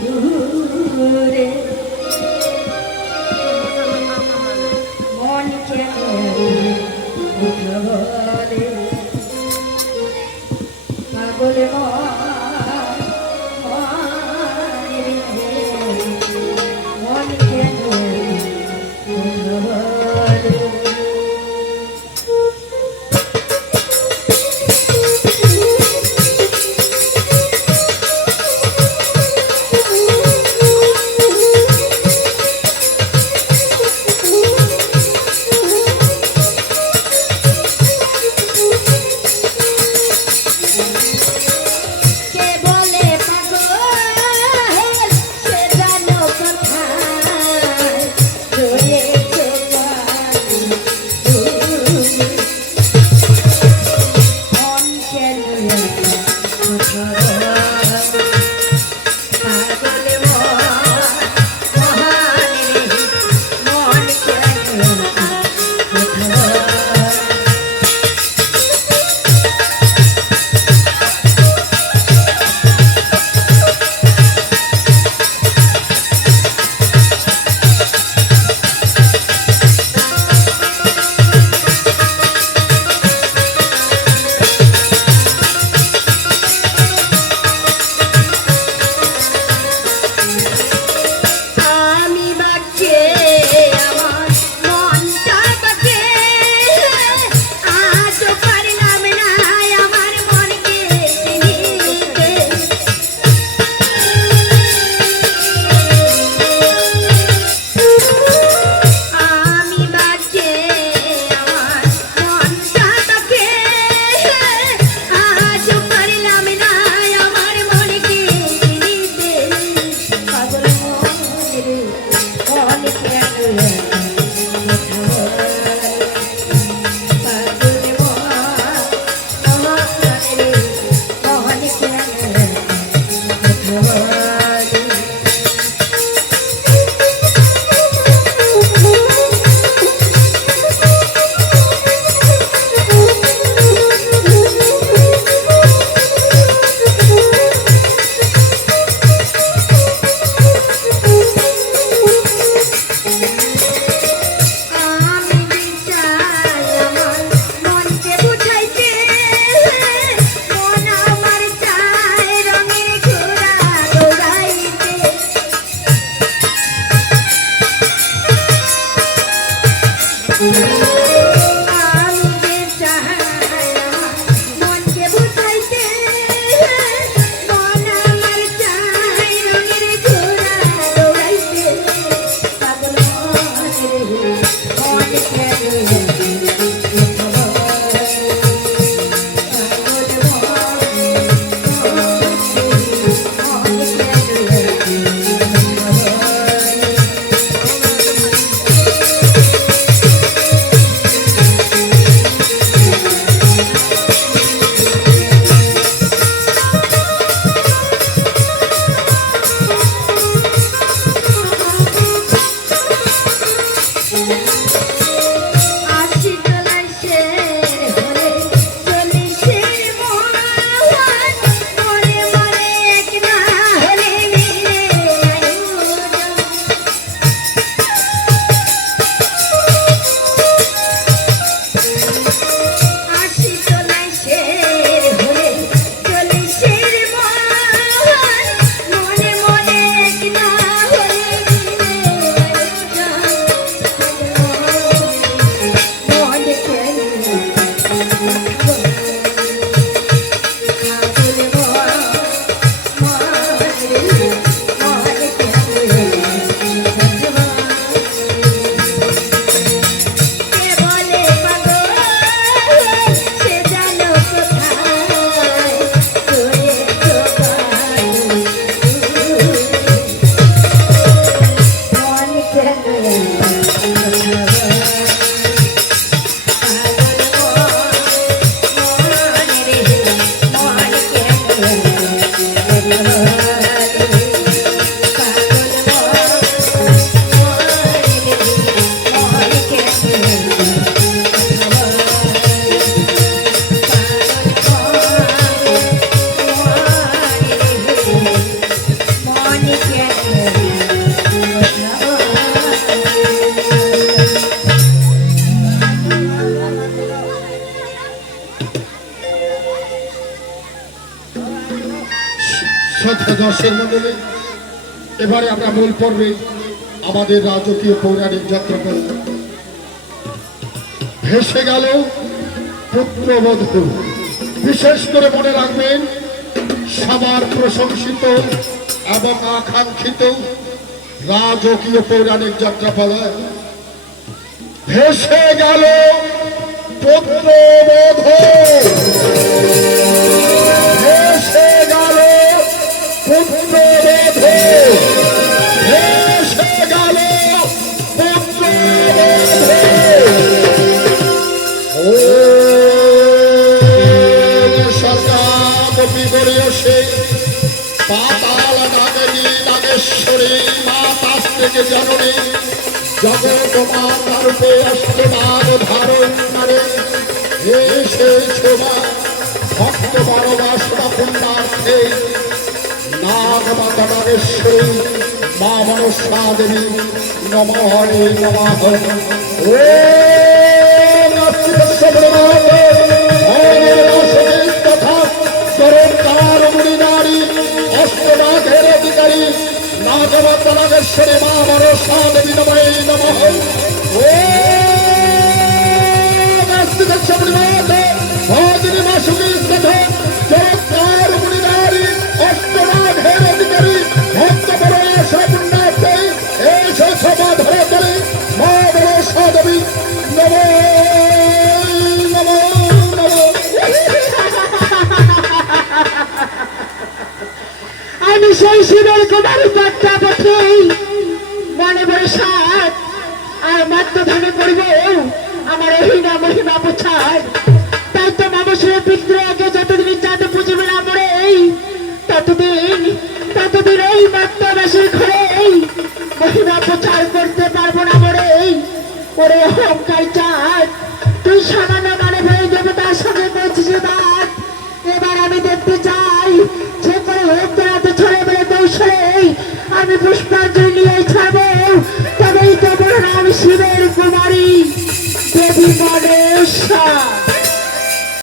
দূরে মন কেন উঠবলে পাগল মন কেন উঠবলে দর্শক মন্ডলী, এবারে আমরা মূল পর্বে আমাদের রাজকীয় পৌরাণিক যাত্রাপালা ভেসে গেল পুত্রবধূ। বিশেষ করে মনে রাখবেন, সবার প্রশংসিত এবং আকাঙ্ক্ষিত রাজকীয় পৌরাণিক যাত্রাপালা ভেসে গেল পুত্রবধূ। ভেসে গেল পুত্রবধূ। ভেসে গেল পুত্রবধূ। ও সরকারি গড়িয়েছে পাতাল নাগিনী নাগেশ্বরী মা পাশ থেকে জননী জগৎ মাতা রূপে অষ্টনাগ ধারণ করে এসেছে মা ভক্ত ভালোবাসা পুণ্যার্থে নাগ মাতা নাগেশ্বরী মা মনসা দেবী নমঃ নমঃ। ও অষ্টনাগের অধিকারী নাগমাতা নাগেশ্বরী মা মনসা দেবী নমঃ নমঃ। ও ভগিনী মা সুখী চমৎকার মুনিনারী অষ্টনাগের অধিকারী ভক্ত ভালোবাসা পুণ্যার্থে এসে সভা ধরে করে মা মনসা দেবী নমঃ নমঃ নমঃ। আমি সেই শিবের কুমারী প্রজাপতি, মনে বড় সাত আর মাত্র ধানে করব আমার অহিনা মহিমা প্রচার। তাই তো মানুষের পিতৃ আগে যতদিন চাঁদে পুজিবে না মরে ততদিন এই মাত্রাবাসীর ঘরে মহিমা প্রচার করতে পারবো না মরে। ওরে অহংকার চাঁদ, তুই সামান্য